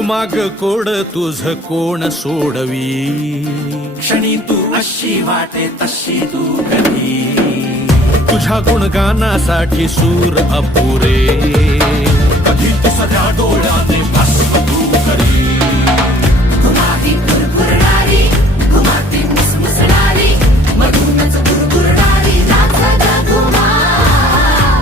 घुमाग code तुझ कोण सोडवी, क्षणी तू अशी वाटे तशी तू कधी, तुझ्या गुणगानासाठी सूर अपुरे, कधी तू सगळ्या डोळ्याने